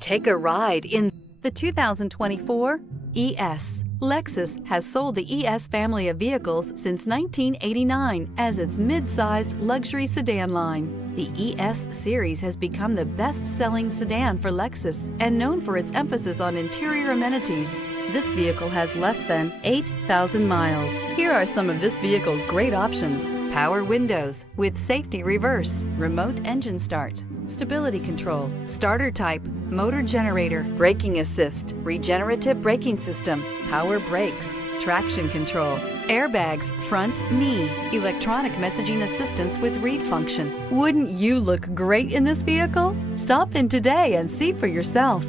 Take a ride in the 2024 ES. Lexus has sold the ES family of vehicles since 1989 as its mid-sized luxury sedan line. The ES series has become the best-selling sedan for Lexus and known for its emphasis on interior amenities. This vehicle has less than 8,000 miles. Here are some of this vehicle's great options: power windows with safety reverse, remote engine start, stability control, starter type, motor generator, braking assist, regenerative braking system, power brakes, traction control, airbags, front knee, electronic messaging assistance with read function. Wouldn't you look great in this vehicle? Stop in today and see for yourself.